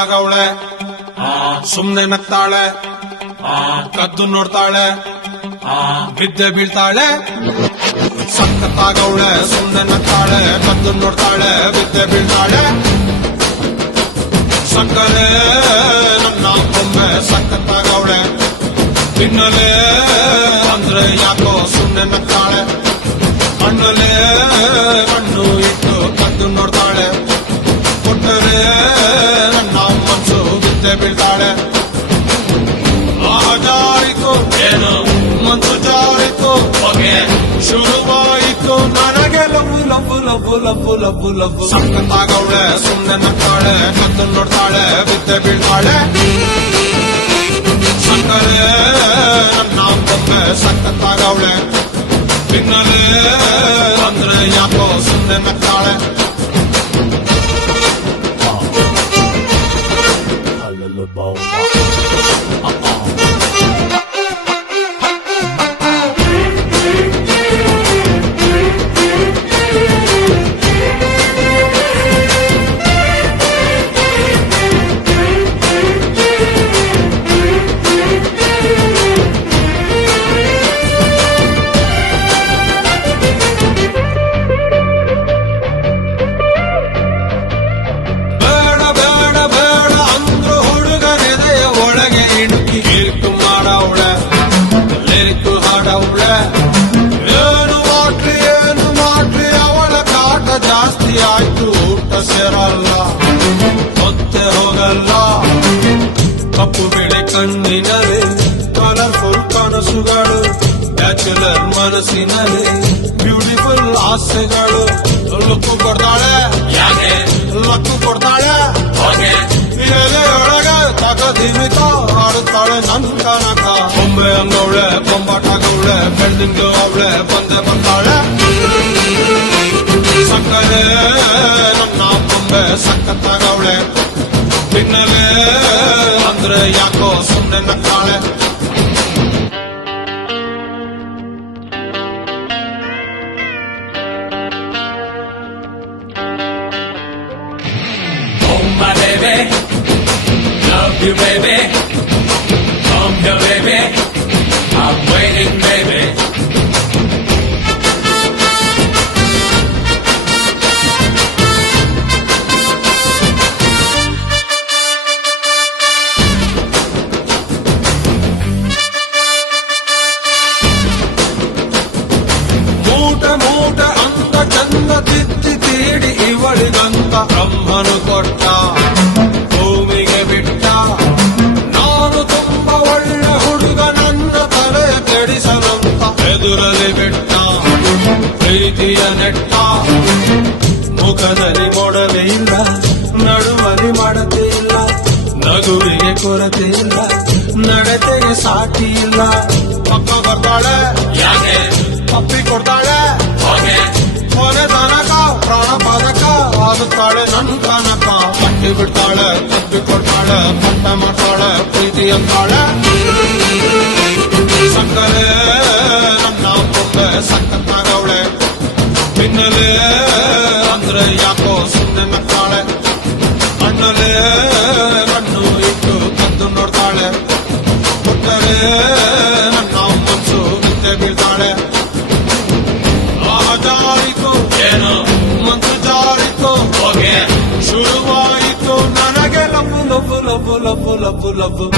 ಸಖತ್ತಾಗವಳೆ ಸುಮ್ನೆ ನಗ್ತಾಳೆ ಕದ್ದು ನೋಡ್ತಾಳೆ ಬಿದ್ದೆ ಬೀಳ್ತಾಳೆ ಸಖತ್ತಾಗವಳೆ ಸುಮ್ನೆ ನಗ್ತಾಳೆ ಕದ್ದು ನೋಡ್ತಾಳೆ ಬಿದ್ದೆ ಬೀಳ್ತಾಳೆ ಸಕ್ಕರೆ ನನ್ನ ಒಮ್ಮೆ ಸಖತ್ತಾಗವಳೆ ತಿನ್ನಲೆ ಅಂದ್ರೆ ಯಾಕೋ ಸುಮ್ನೆ ನಗ್ತಾಳೆ ಮಣ್ಣಲೆ ಮಣ್ಣು ಇಟ್ಟು ಕದ್ದು ನೋಡ್ತಾಳೆ ಕೊಟ್ಟರೆ ನನ್ನ ಮನಸ್ಸು ಬಿದ್ದೆ ಬೀಳ್ತಾಳೆ ಜಾರಿತು ಏನು ಮನಸ್ಸು ಜಾರಿತು ಹೊಗೆ ಶುರುವಾಯಿತು ನನಗೆ love love love love love love ಸಖತ್ತಾಗವಳೆ ಸುಮ್ನೆ ನಗ್ತಾಳೆ ಕದ್ದು ನೋಡ್ತಾಳೆ ಬಿದ್ದೆ ಬೀಳ್ತಾಳೆ ಸಕ್ಕರೆ ನನ್ನ ಒಮ್ಮೆ ಸಖತ್ತಾಗವಳೆ ತಿನ್ನಲೆ ಅಂದ್ರೆ ಯಾಕೋ ಸುಮ್ನೆ ನಗ್ತಾಳೆ ಏನು ಮಾಡ್ಲಿ ಅವಳ ಕಾಟ ಜಾಸ್ತಿ ಆಯ್ತು ಊಟ ಸೇರಲ್ಲ ಹೊತ್ತೆ ಹೋಗಲ್ಲ ಕಪ್ಪು ಬಿಳಿ ಕಣ್ಣಿನಲ್ಲಿ ಕಲರ್ಫುಲ್ ಕನಸುಗಳು ಬ್ಯಾಚುಲರ್ ಮನಸ್ಸಿನಲ್ಲಿ ಬ್ಯೂಟಿಫುಲ್ ಆಸೆಗಳು ಲಕ್ಕು ಕೊಡ್ತಾಳೆ ಯಾಕೆ ಲಕ್ಕು ಕೊಡ್ತಾಳೆ ಹಾಗೆ ಒಳಗೆ ತಗದಿಮಿತ ಆಡುತ್ತಾಳೆ ನನ್ ಕನಕ ಬೊಂಬೆ ಅಂಗವಳೆ ಬೊಂಬಾಟಾಗವಳೆ ಬೆಳ್ದಿಂಗು ಅವಳೆ ಬಂದೆ ಬರ್ತಾಳೆ ಸಕ್ಕರೆ ನನ್ನ ಬೊಂಬೆ ಸಖತ್ತಾಗವಳೆ ತಿನ್ನಲೆ ಅಂದ್ರೆ ಯಾಕೋ ಸುಮ್ನೆ ನಗ್ತಾಳೆ Love you, baby. Come here, baby. I'm waiting, baby. ಮೂಟೆ ಮೂಟೆ ಅಂದ ಚಂದ ತಿತ್ತಿ ತೀಡಿ ಇವಳಿಗಂತ ಬ್ರಹ್ಮನು ಕೊಟ್ಟ ಭೂಮಿಗೆ ಬಿಟ್ಟ ನಾನು ತುಂಬಾ ಒಳ್ಳೆ ಹುಡುಗ ನನ್ನ ತಲೆ ಕೆಡಿಸಲಂತ ಎದುರಲ್ಲಿ ಬಿಟ್ಟ ಪ್ರೀತಿಯ ನೆಟ್ಟ ಮುಖದಲ್ಲಿ ಮೊಡವೆ ಇಲ್ಲ ನಡುವಲ್ಲಿ ಮಾಡತೆ ಇಲ್ಲ ನಗುವಿಗೆ ಕೊರತೆ ಇಲ್ಲ ನಡತೆಗೆ ಸಾಟಿ ಇಲ್ಲ ಪಕ್ಕ ಬರ್ತಾಳೆ ಯಾಕೆ ಅಪ್ಪಿ ಕೊಡ್ತಾಳೆ ಹಾಗೆ ಕೊನೆ ತನಕ ಪ್ರಾಣ ಪಾದಕ ಆಗುತ್ತಾಳೆ ನನ್ ಕನಕ ಕಟ್ಟಿ ಬಿಡ್ತಾಳೆ ತಪ್ಪಿ ಕೊಡ್ತಾಳೆ ಪಟ್ಟ ಮಾಡ್ತಾಳೆ ಪ್ರೀತಿ ಅಂತಾಳೆ ಸಕ್ಕರೆ ನನ್ನ ಬೊಂಬೆ ಸಖತ್ತಾಗವಳೆ ತಿನ್ನಲೆ ಅಂದ್ರೆ ಯಾಕೋ ಸುಮ್ಮನೆ ನಗ್ತಾಳೆ ಮಣ್ಣಲೆ ಮಣ್ಣು ಇಟ್ಟು ಕದ್ದು ನೋಡ್ತಾಳೆ ಕೊಟ್ಟರೆ ನನ್ನ ಮನಸ್ಸು ಬಿದ್ದೆ ಬೀಳ್ತಾಳೆ ಜಾರಿತು ಏನು ಮನಸ್ಸು ಜಾರಿತು ಹೊಗೆ ಶುರುವಾಯಿತು ನನಗೆ love love love love love love